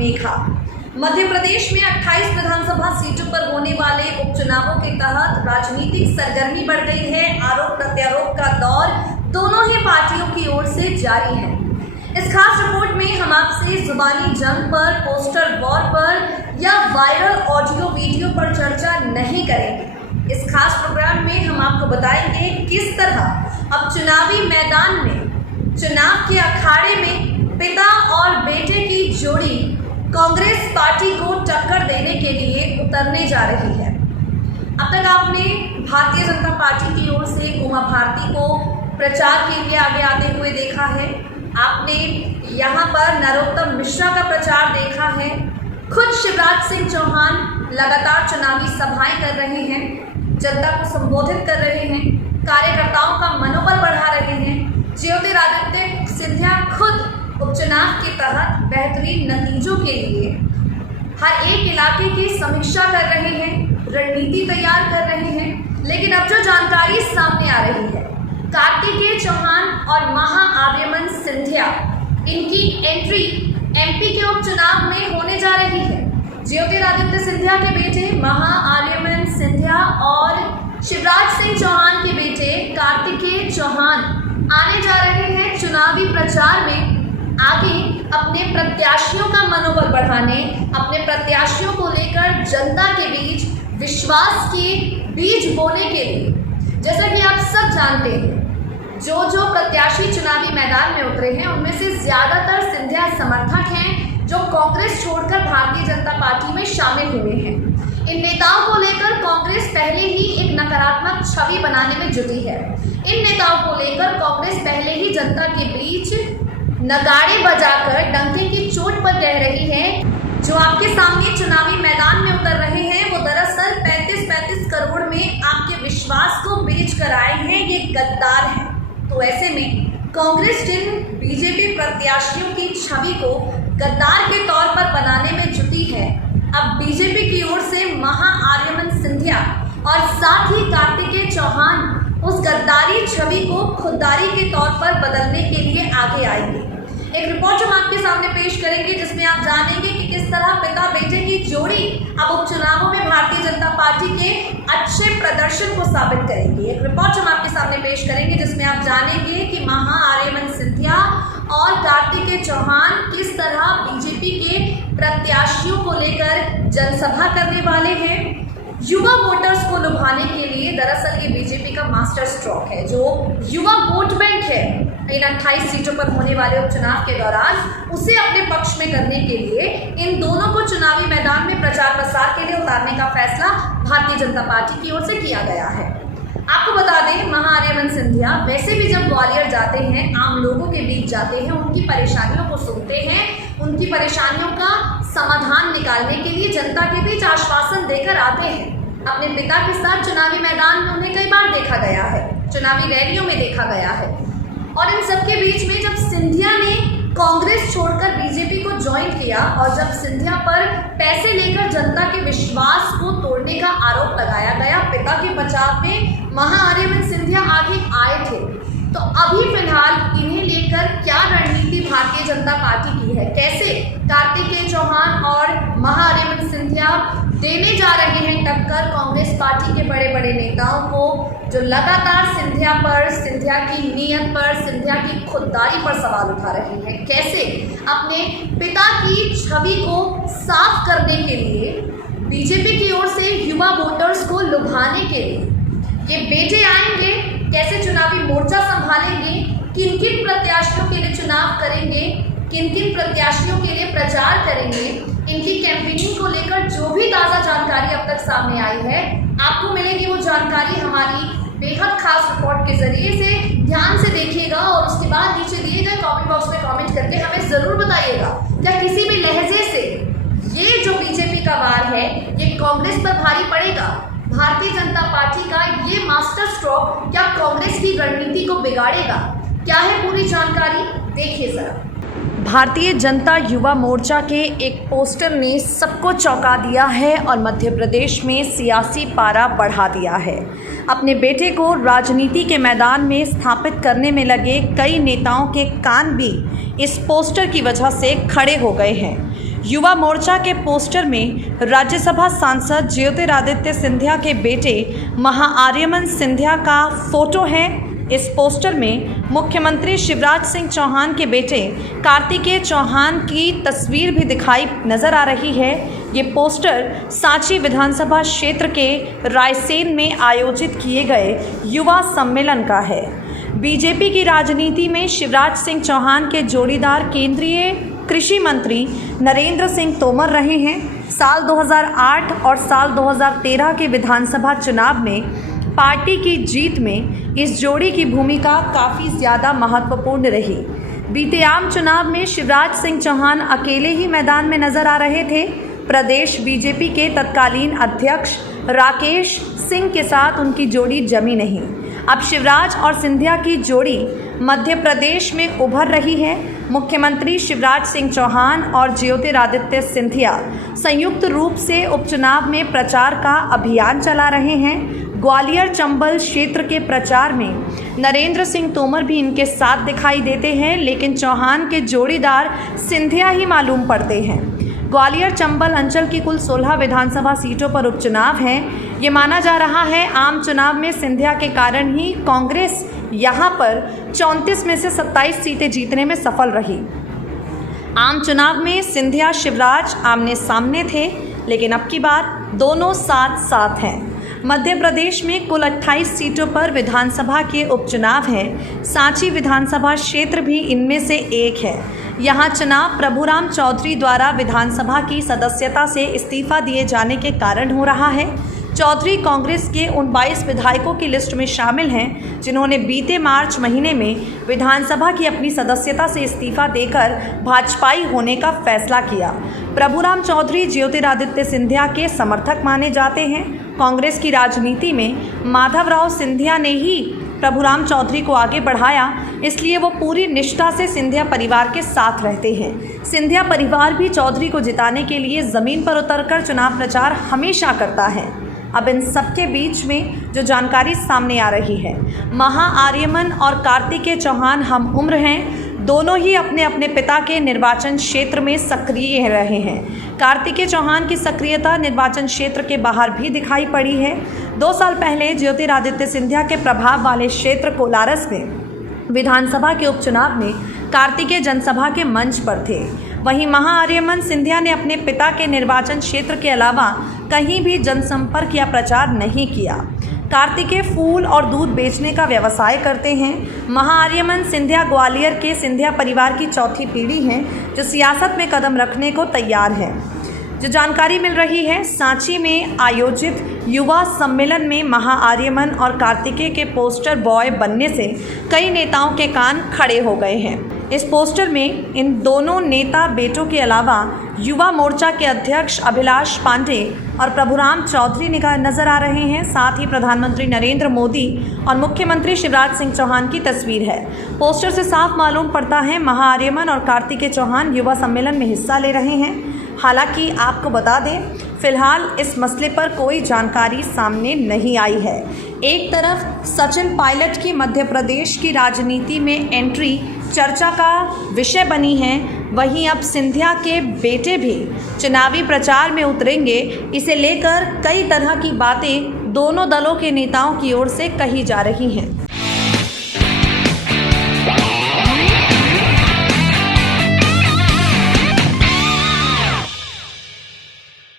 मेघा। मध्य प्रदेश में 28 विधानसभा सीटों पर होने वाले उपचुनावों के तहत राजनीतिक सरगर्मी बढ़ गई है। आरोप प्रत्यारोप का दौर दोनों ही पार्टियों की ओर से जारी है। इस खास रिपोर्ट में हम आपसे जुबानी जंग पर, पोस्टर वॉर पर या वायरल ऑडियो वीडियो पर चर्चा नहीं करेंगे। इस खास प्रोग्राम में हम आपको बताएंगे किस तरह अब चुनावी मैदान में, चुनाव के अखाड़े में पिता और बेटे की जोड़ी कांग्रेस पार्टी को टक्कर देने के लिए उतरने जा रही है। अब तक आपने भारतीय जनता पार्टी की ओर से उमा भारती को प्रचार के लिए आगे आते हुए देखा है। आपने यहाँ पर नरोत्तम मिश्रा का प्रचार देखा है। खुद शिवराज सिंह चौहान लगातार चुनावी सभाएं कर रहे हैं, जनता को संबोधित कर रहे हैं, कार्यकर्ताओं का मनोबल बढ़ा रहे हैं। ज्योतिरादित्य सिंधिया खुद उपचुनाव के तहत बेहतरीन नतीजों के लिए हर एक इलाके की समीक्षा कर रहे हैं, रणनीति तैयार कर रहे हैं। लेकिन अब जो जानकारी सामने आ रही है, कार्तिकेय चौहान और महाआर्यमन सिंधिया, इनकी एंट्री एमपी के उपचुनाव में होने जा रही है। ज्योतिरादित्य सिंधिया के बेटे महाआर्यमन सिंधिया और शिवराज सिंह चौहान के बेटे कार्तिकेय चौहान आने जा रहे हैं चुनावी प्रचार में, आगे अपने प्रत्याशियों का मनोबल बढ़ाने, अपने प्रत्याशियों को लेकर जनता के बीच विश्वास के बीज बोने के लिए। जैसा कि आप सब जानते हैं, जो प्रत्याशी चुनावी मैदान में उतरे हैं उनमें से ज़्यादातर सिंधिया समर्थक हैं जो कांग्रेस छोड़कर भारतीय जनता पार्टी में शामिल हुए हैं। इन नेताओं को लेकर कांग्रेस पहले ही एक नकारात्मक छवि बनाने में जुटी है। इन नेताओं को लेकर कांग्रेस पहले ही जनता के बीच नगाड़े बजाकर डंके की चोट पर कह रही है। जो आपके सामने चुनावी मैदान में उतर रहे हैं वो दरअसल 35-35 करोड़ में आपके विश्वास को बेच कर आए हैं, ये गद्दार हैं। तो ऐसे में कांग्रेस जिन बीजेपी प्रत्याशियों की छवि को गद्दार के तौर पर बनाने में जुटी है, अब बीजेपी की ओर से महाआर्यमन सिंधिया और साथ ही कार्तिकेय चौहान उस गद्दारी छवि को खुददारी के तौर पर बदलने के लिए आगे आएंगे। एक रिपोर्ट हम आपके सामने पेश करेंगे जिसमें आप जानेंगे कि किस तरह पिता बेटे की जोड़ी अब उपचुनावों में भारतीय जनता पार्टी के अच्छे प्रदर्शन को साबित करेंगी। एक रिपोर्ट हम आपके सामने पेश करेंगे जिसमें आप जानेंगे कि महाआर्यमन सिंधिया और कार्तिकेय चौहान किस तरह बीजेपी के प्रत्याशियों को लेकर जनसभा करने वाले हैं। युवा वोटर्स को लुभाने के लिए दरअसल ये बीजेपी का मास्टर स्ट्रोक है। जो युवा वोट बैंक है इन 28 सीटों पर होने वाले उपचुनाव के दौरान, उसे अपने पक्ष में करने के लिए इन दोनों को चुनावी मैदान में प्रचार प्रसार के लिए उतारने का फैसला भारतीय जनता पार्टी की ओर से किया गया है। आपको बता दें, महाआर्यमन सिंधिया वैसे भी जब ग्वालियर जाते हैं, आम लोगों के बीच जाते हैं, उनकी परेशानियों को सुनते हैं, उनकी परेशानियों का समाधान निकालने के लिए जनता के बीच आश्वासन देकर आते हैं। अपने पिता के साथ चुनावी मैदान में उन्हें कई बार देखा गया है, चुनावी रैलियों में देखा गया है। और इन सबके बीच में जब सिंधिया ने कांग्रेस छोड़कर बीजेपी को ज्वाइन किया और जब सिंधिया पर पैसे लेकर जनता के विश्वास को तोड़ने का आरोप लगाया गया, पिता के बचाव में महाआर्यमन सिंधिया आगे आए थे। तो अभी फिलहाल इन्हें लेकर क्या रणनीति भारतीय जनता पार्टी की है, कैसे कार्तिकेय चौहान और महाआर्यमन सिंधिया देने जा रहे हैं टक्कर कांग्रेस पार्टी के बड़े बड़े नेताओं को, जो लगातार सिंधिया पर, सिंधिया की नीयत पर, सिंधिया की खुददारी पर सवाल उठा रहे हैं। कैसे अपने पिता की छवि को साफ करने के लिए बीजेपी की ओर से युवा वोटर्स को लुभाने के लिए ये बेटे आएंगे, कैसे चुनावी मोर्चा संभालेंगे, किन किन प्रत्याशियों के लिए चुनाव करेंगे, किन किन प्रत्याशियों के लिए प्रचार करेंगे, इनकी कैंपेनिंग को लेकर जो भी ताज़ा जानकारी अब तक सामने आई है, आपको मिलेगी वो जानकारी हमारी बेहद खास रिपोर्ट के जरिए से। ध्यान से देखिएगा और उसके बाद नीचे दिए गए कमेंट बॉक्स में कमेंट करके हमें ज़रूर बताइएगा, क्या किसी भी लहजे से ये जो बीजेपी का वार है ये कांग्रेस पर भारी पड़ेगा। भारतीय जनता पार्टी का ये मास्टर स्ट्रोक क्या कांग्रेस की रणनीति को बिगाड़ेगा? क्या है पूरी जानकारी, देखिए जरा। भारतीय जनता युवा मोर्चा के एक पोस्टर ने सबको चौंका दिया है और मध्य प्रदेश में सियासी पारा बढ़ा दिया है। अपने बेटे को राजनीति के मैदान में स्थापित करने में लगे कई नेताओं के कान भी इस पोस्टर की वजह से खड़े हो गए हैं। युवा मोर्चा के पोस्टर में राज्यसभा सांसद ज्योतिरादित्य सिंधिया के बेटे महाआर्यमन सिंधिया का फोटो है। इस पोस्टर में मुख्यमंत्री शिवराज सिंह चौहान के बेटे कार्तिकेय चौहान की तस्वीर भी दिखाई नजर आ रही है। ये पोस्टर सांची विधानसभा क्षेत्र के रायसेन में आयोजित किए गए युवा सम्मेलन का है। बीजेपी की राजनीति में शिवराज सिंह चौहान के जोड़ीदार केंद्रीय कृषि मंत्री नरेंद्र सिंह तोमर रहे हैं। साल 2008 और साल 2013 के विधानसभा चुनाव में पार्टी की जीत में इस जोड़ी की भूमिका काफ़ी ज़्यादा महत्वपूर्ण रही। बीते आम चुनाव में शिवराज सिंह चौहान अकेले ही मैदान में नजर आ रहे थे। प्रदेश बीजेपी के तत्कालीन अध्यक्ष राकेश सिंह के साथ उनकी जोड़ी जमी नहीं। अब शिवराज और सिंधिया की जोड़ी मध्य प्रदेश में उभर रही है। मुख्यमंत्री शिवराज सिंह चौहान और ज्योतिरादित्य सिंधिया संयुक्त रूप से उपचुनाव में प्रचार का अभियान चला रहे हैं। ग्वालियर चंबल क्षेत्र के प्रचार में नरेंद्र सिंह तोमर भी इनके साथ दिखाई देते हैं, लेकिन चौहान के जोड़ीदार सिंधिया ही मालूम पड़ते हैं। ग्वालियर चंबल अंचल की कुल 16 विधानसभा सीटों पर उपचुनाव है। ये माना जा रहा है आम चुनाव में सिंधिया के कारण ही कांग्रेस यहाँ पर 34 में से 27 सीटें जीतने में सफल रही। आम चुनाव में सिंधिया शिवराज आमने सामने थे, लेकिन अब की बार दोनों साथ साथ हैं। मध्य प्रदेश में कुल 28 सीटों पर विधानसभा के उपचुनाव हैं। सांची विधानसभा क्षेत्र भी इनमें से एक है। यहाँ चुनाव प्रभुराम चौधरी द्वारा विधानसभा की सदस्यता से इस्तीफा दिए जाने के कारण हो रहा है। चौधरी कांग्रेस के उन 22 विधायकों की लिस्ट में शामिल हैं जिन्होंने बीते मार्च महीने में विधानसभा की अपनी सदस्यता से इस्तीफा देकर भाजपाई होने का फैसला किया। प्रभुराम चौधरी ज्योतिरादित्य सिंधिया के समर्थक माने जाते हैं। कांग्रेस की राजनीति में माधवराव सिंधिया ने ही प्रभुराम चौधरी को आगे बढ़ाया, इसलिए वो पूरी निष्ठा से सिंधिया परिवार के साथ रहते हैं। सिंधिया परिवार भी चौधरी को जिताने के लिए ज़मीन पर उतरकर चुनाव प्रचार हमेशा करता है। अब इन सबके बीच में जो जानकारी सामने आ रही है, महाआर्यमन और कार्तिकेय चौहान हम उम्र हैं। दोनों ही अपने अपने पिता के निर्वाचन क्षेत्र में सक्रिय रहे हैं। कार्तिकेय चौहान की सक्रियता निर्वाचन क्षेत्र के बाहर भी दिखाई पड़ी है। 2 साल पहले ज्योतिरादित्य सिंधिया के प्रभाव वाले क्षेत्र कोलारस में विधानसभा के उपचुनाव में कार्तिकेय जनसभा के मंच पर थे। वहीं महाआर्यमन सिंधिया ने अपने पिता के निर्वाचन क्षेत्र के अलावा कहीं भी जनसंपर्क या प्रचार नहीं किया। कार्तिकेय फूल और दूध बेचने का व्यवसाय करते हैं। महाआर्यमन सिंधिया ग्वालियर के सिंधिया परिवार की चौथी पीढ़ी हैं जो सियासत में कदम रखने को तैयार है। जो जानकारी मिल रही है, सांची में आयोजित युवा सम्मेलन में महाआर्यमन और कार्तिकेय के पोस्टर बॉय बनने से कई नेताओं के कान खड़े हो गए हैं। इस पोस्टर में इन दोनों नेता बेटों के अलावा युवा मोर्चा के अध्यक्ष अभिलाष पांडे और प्रभुराम चौधरी नजर आ रहे हैं। साथ ही प्रधानमंत्री नरेंद्र मोदी और मुख्यमंत्री शिवराज सिंह चौहान की तस्वीर है। पोस्टर से साफ मालूम पड़ता है महाआर्यमन और कार्तिकेय चौहान युवा सम्मेलन में हिस्सा ले रहे हैं। हालांकि आपको बता दें, फिलहाल इस मसले पर कोई जानकारी सामने नहीं आई है। एक तरफ सचिन पायलट की मध्य प्रदेश की राजनीति में एंट्री चर्चा का विषय बनी है, वहीं अब सिंधिया के बेटे भी चुनावी प्रचार में उतरेंगे। इसे लेकर कई तरह की बातें दोनों दलों के नेताओं की ओर से कही जा रही हैं।